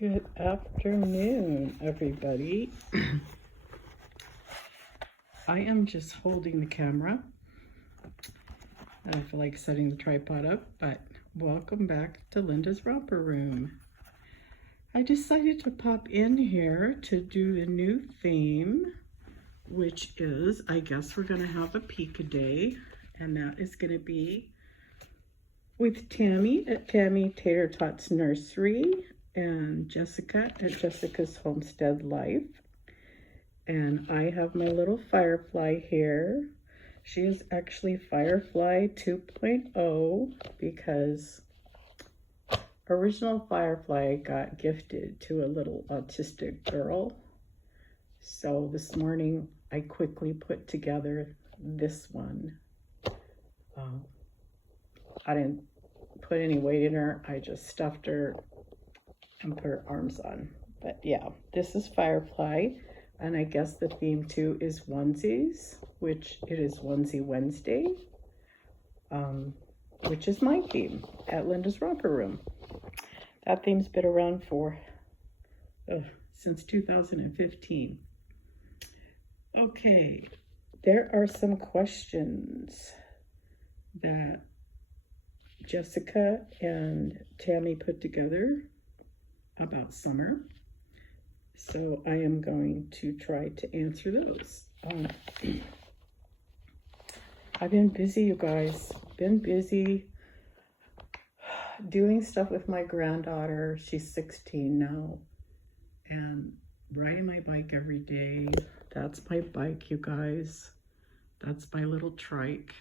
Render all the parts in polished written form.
Good afternoon, everybody. I am just holding the camera. I feel like setting the tripod up, but welcome back to Linda's Romper Room. I decided to pop in here to do the new theme, which is, I guess we're going to have a Peeka day, and that is going to be with Tammy at Tammy Tater Tots Nursery and Jessica at Jessica's Homestead Life. And I have my little Firefly here. She is actually Firefly 2.0 because original Firefly got gifted to a little autistic girl. So this morning I quickly put together this one. I didn't put any weight in her. I just stuffed her and put her arms on. But yeah, this is Firefly, and I guess the theme too is onesies, which it is Onesie Wednesday, which is my theme at Linda's Romper Room. That theme's been around for since 2015. Okay, there are some questions that Jessica and Tammy put together about summer, so I am going to try to answer those. I've been busy, you guys. Been busy doing stuff with my granddaughter. She's 16 now, and riding my bike every day. That's my bike, you guys. That's my little trike.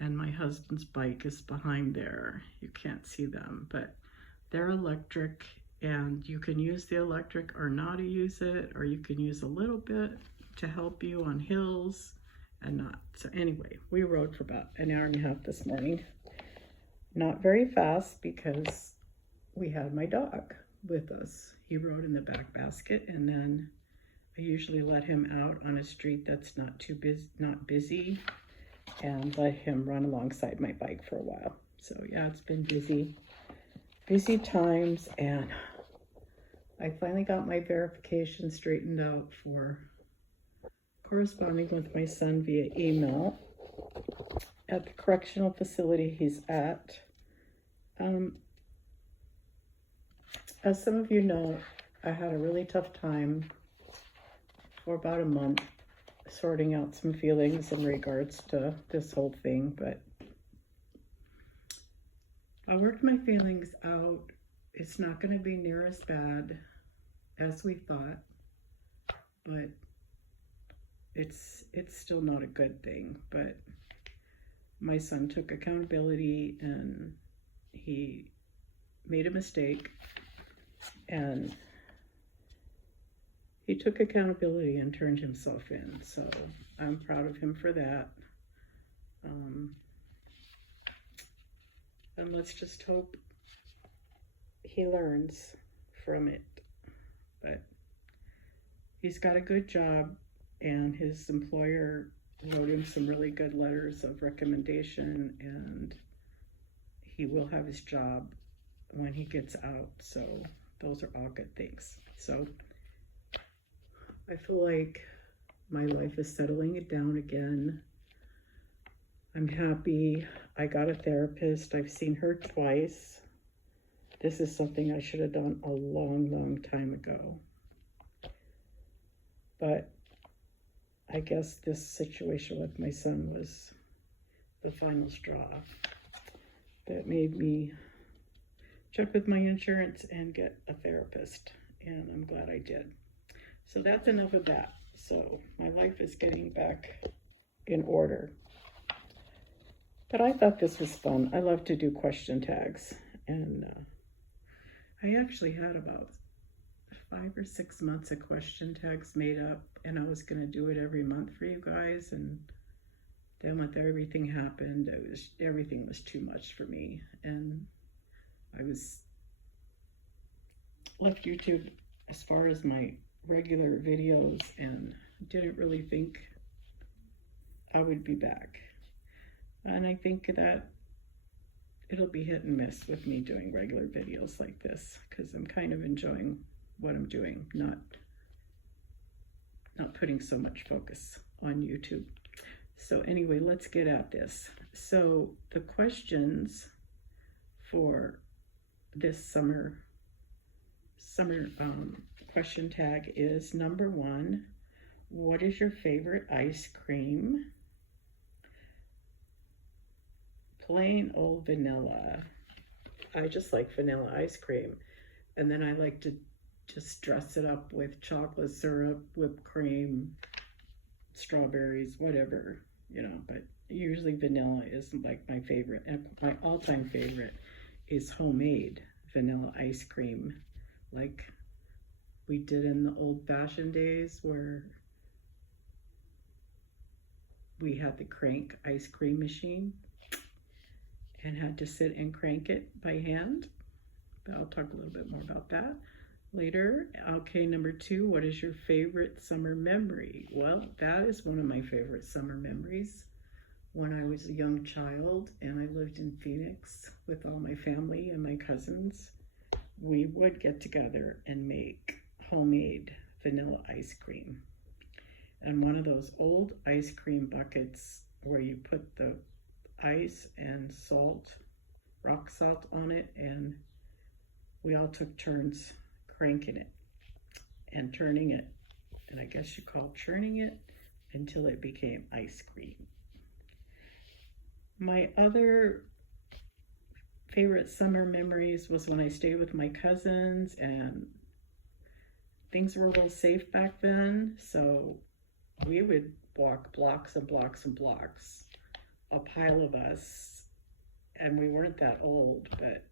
And my husband's bike is behind there. You can't see them, but they're electric, and you can use the electric or not use it, or you can use a little bit to help you on hills and not. So anyway, we rode for about an hour and a half this morning. Not very fast because we had my dog with us. He rode in the back basket, and then I usually let him out on a street that's not too busy, and let him run alongside my bike for a while. So yeah, it's been busy times, and I finally got my verification straightened out for corresponding with my son via email at the correctional facility he's at. As some of you know, I had a really tough time for about a month sorting out some feelings in regards to this whole thing, but I worked my feelings out. It's not going to be near as bad as we thought, but it's still not a good thing. But my son took accountability, and he made a mistake, and he took accountability and turned himself in. So I'm proud of him for that. And let's just hope he learns from it. But he's got a good job, and his employer wrote him some really good letters of recommendation, and he will have his job when he gets out. So those are all good things. So I feel like my life is settling it down again. I'm happy. I got a therapist. I've seen her twice. This is something I should have done a long time ago. But I guess this situation with my son was the final straw that made me check with my insurance and get a therapist. And I'm glad I did. So that's enough of that. So my life is getting back in order. But I thought this was fun. I love to do question tags. And I actually had about 5 or 6 months of question tags made up, and I was going to do it every month for you guys. And then when everything happened, everything was too much for me. And I left YouTube as far as my regular videos and didn't really think I would be back. And I think that it'll be hit and miss with me doing regular videos like this, because I'm kind of enjoying what I'm doing, not putting so much focus on YouTube. So anyway, let's get at this. So the questions for this summer question tag is: number 1, what is your favorite ice cream? Plain old vanilla. I just like vanilla ice cream, and then I like to just dress it up with chocolate syrup, whipped cream, strawberries, whatever, you know, but usually vanilla is like my favorite. And my all-time favorite is homemade vanilla ice cream, like we did in the old-fashioned days, where we had the crank ice cream machine and had to sit and crank it by hand. But I'll talk a little bit more about that later. Okay, number 2, what is your favorite summer memory? Well, that is one of my favorite summer memories. When I was a young child and I lived in Phoenix with all my family and my cousins, we would get together and make homemade vanilla ice cream. And one of those old ice cream buckets where you put the ice and salt, rock salt on it, and we all took turns cranking it and turning it, and I guess you call churning it, until it became ice cream. My other favorite summer memories was when I stayed with my cousins, and things were real safe back then, so we would walk blocks and blocks and blocks, a pile of us, and we weren't that old, but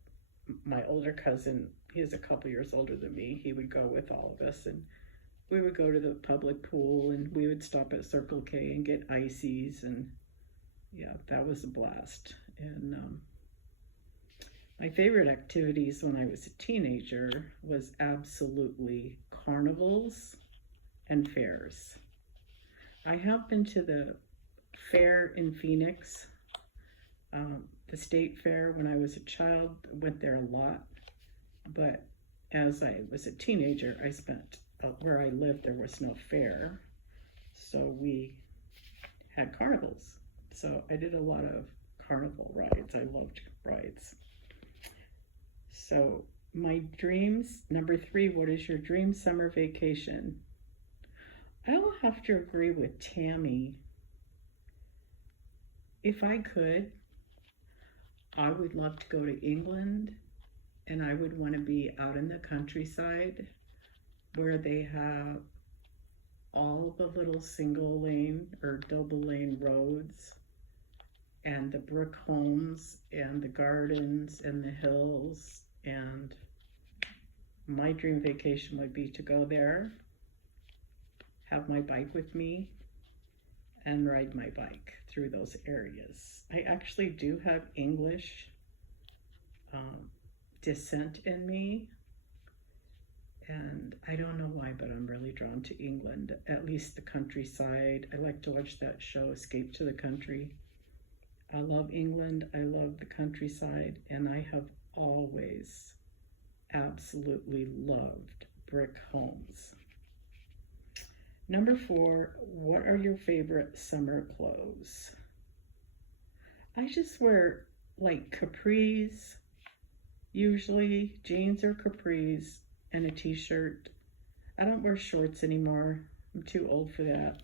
my older cousin, he's a couple years older than me, he would go with all of us, and we would go to the public pool, and we would stop at Circle K and get ices, and yeah, that was a blast. And my favorite activities when I was a teenager was absolutely carnivals and fairs. I have been to the fair in Phoenix, the state fair, when I was a child. Went there a lot, but as I was a teenager, I spent, where I lived there was no fair, so we had carnivals. So I did a lot of carnival rides. I loved rides. So my dreams, number 3, what is your dream summer vacation? I will have to agree with Tammy. If I could, I would love to go to England, and I would want to be out in the countryside where they have all the little single lane or double lane roads, and the brick homes and the gardens and the hills. And my dream vacation would be to go there, have my bike with me, and ride my bike through those areas. I actually do have English descent in me, and I don't know why, but I'm really drawn to England, at least the countryside. I like to watch that show, Escape to the Country. I love England, I love the countryside, and I have always absolutely loved brick homes. Number 4, what are your favorite summer clothes? I just wear like capris, usually jeans or capris, and a t-shirt. I don't wear shorts anymore. I'm too old for that.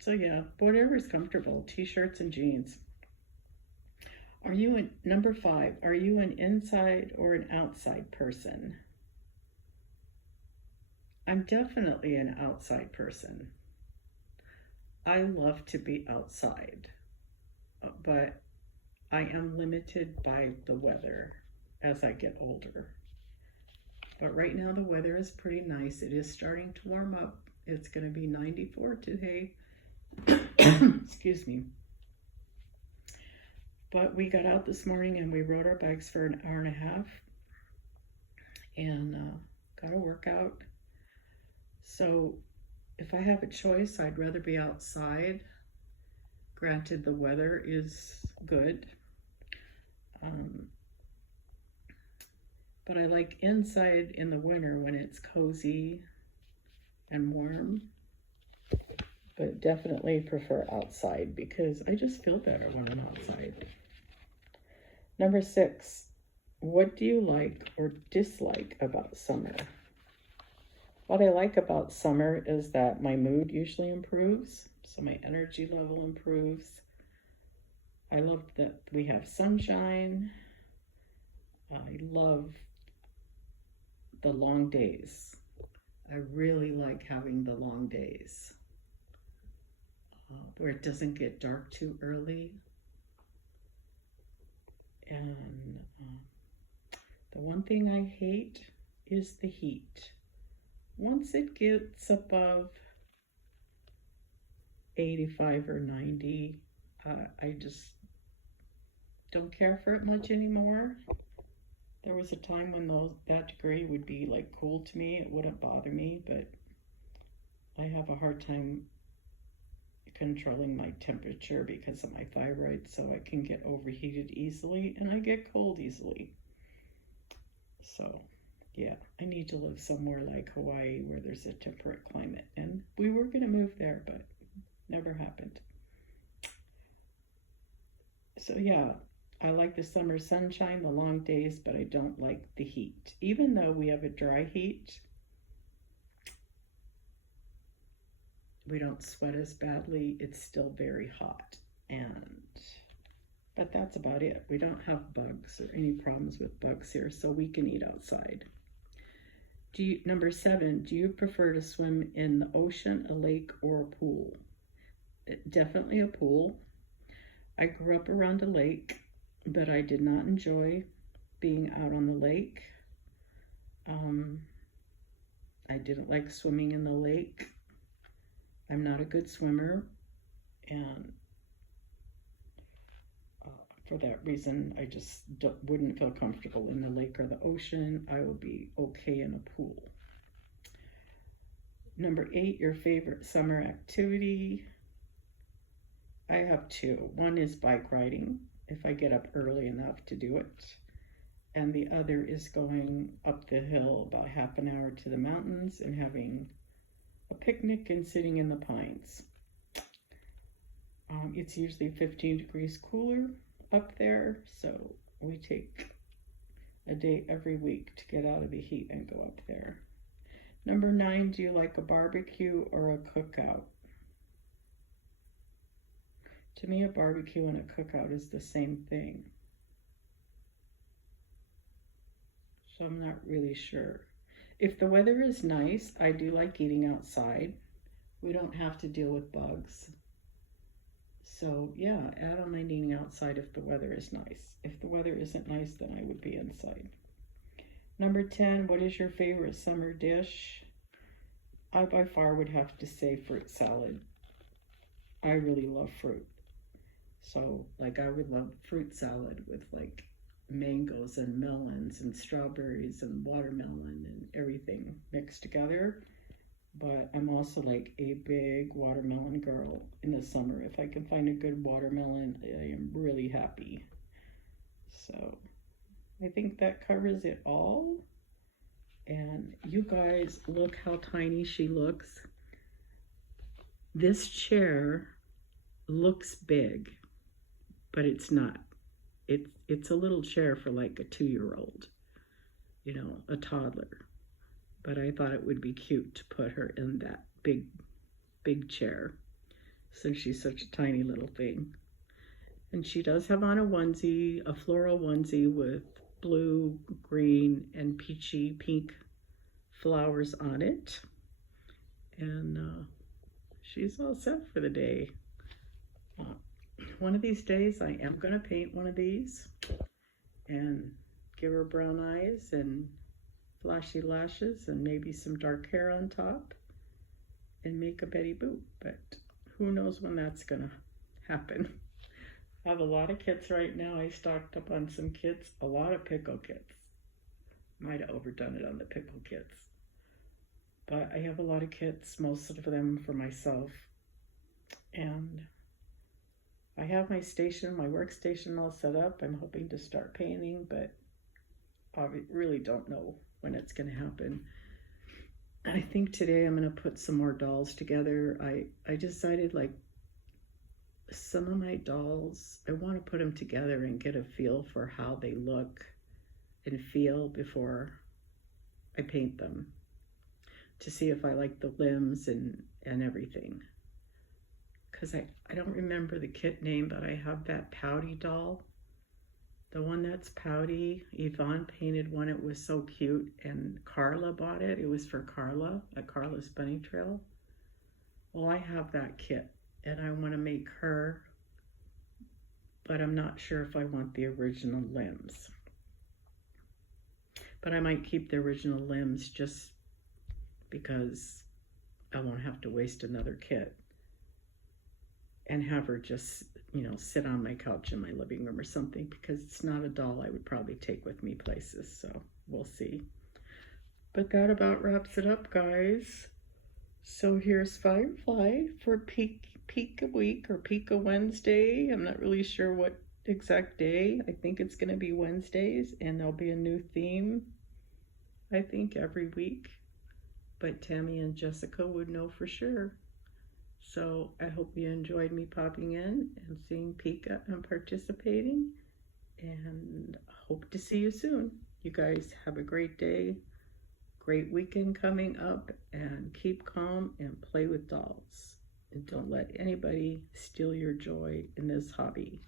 So yeah, whatever's comfortable, t-shirts and jeans. Number 5, are you an inside or an outside person? I'm definitely an outside person. I love to be outside, but I am limited by the weather as I get older. But right now the weather is pretty nice. It is starting to warm up. It's going to be 94 today. Excuse me. But we got out this morning and we rode our bikes for an hour and a half and got a workout. So if I have a choice, I'd rather be outside Granted, the weather is good. But I like inside in the winter when it's cozy and warm. But definitely prefer outside because I just feel better when I'm outside. Number 6, what do you like or dislike about summer? What I like about summer is that my mood usually improves, so my energy level improves. I love that we have sunshine. I love the long days. I really like having the long days where it doesn't get dark too early. And the one thing I hate is the heat. Once it gets above 85 or 90, I just don't care for it much anymore. There was a time when that degree would be like cool to me. It wouldn't bother me, but I have a hard time controlling my temperature because of my thyroid, so I can get overheated easily and I get cold easily. So yeah, I need to live somewhere like Hawaii where there's a temperate climate, and we were going to move there, but never happened. So yeah, I like the summer sunshine, the long days, but I don't like the heat. Even though we have a dry heat, we don't sweat as badly, it's still very hot. But that's about it. We don't have bugs or any problems with bugs here, so we can eat outside. Number 7, do you prefer to swim in the ocean, a lake, or a pool? Definitely a pool. I grew up around a lake, but I did not enjoy being out on the lake. I didn't like swimming in the lake. I'm not a good swimmer, and for that reason, I just wouldn't feel comfortable in the lake or the ocean. I would be okay in a pool. Number 8, your favorite summer activity. I have 2. One is bike riding, if I get up early enough to do it. And the other is going up the hill about half an hour to the mountains and having a picnic and sitting in the pines. It's usually 15 degrees cooler up there, so we take a day every week to get out of the heat and go up there. Number 9, do you like a barbecue or a cookout? To me, a barbecue and a cookout is the same thing. So I'm not really sure. If the weather is nice, I do like eating outside. We don't have to deal with bugs. So yeah, I don't mind eating outside if the weather is nice. If the weather isn't nice, then I would be inside. Number 10, what is your favorite summer dish? I by far would have to say fruit salad. I really love fruit. So like I would love fruit salad with like mangoes and melons and strawberries and watermelon and everything mixed together. But I'm also like a big watermelon girl in the summer. If I can find a good watermelon, I am really happy. So I think that covers it all. And you guys, look how tiny she looks. This chair looks big, but it's not. It's a little chair for like a 2-year-old, a toddler. But I thought it would be cute to put her in that big chair since she's such a tiny little thing. And she does have on a onesie, a floral onesie with blue, green, and peachy pink flowers on it. And she's all set for the day. One of these days I am going to paint one of these and give her brown eyes and flashy lashes and maybe some dark hair on top and make a Betty Boop, but who knows when that's gonna happen. I have a lot of kits right now. I stocked up on some kits, a lot of pickle kits. Might have overdone it on the pickle kits, but I have a lot of kits, most of them for myself, and I have my station, my workstation all set up. I'm hoping to start painting, but I really don't know when it's going to happen. I think today I'm going to put some more dolls together. I decided, like, some of my dolls, I want to put them together and get a feel for how they look and feel before I paint them, to see if I like the limbs and everything. Because I don't remember the kit name, but I have that Pouty doll. The one that's Pouty, Yvonne painted one. It was so cute, and Carla bought it. It was for Carla at Carla's Bunny Trail. Well, I have that kit, and I want to make her, but I'm not sure if I want the original limbs. But I might keep the original limbs just because I won't have to waste another kit, and have her just, you know, sit on my couch in my living room or something, because it's not a doll I would probably take with me places, so we'll see. But that wraps it up, guys. So here's Firefly for Peeka Week or Peeka Wednesday. I'm not really sure what exact day. I think it's going to be Wednesdays, and there'll be a new theme, I think, every week. But Tammy and Jessica would know for sure. So I hope you enjoyed me popping in and seeing Peeka and participating, and hope to see you soon. You guys have a great day, great weekend coming up, and keep calm and play with dolls. And don't let anybody steal your joy in this hobby.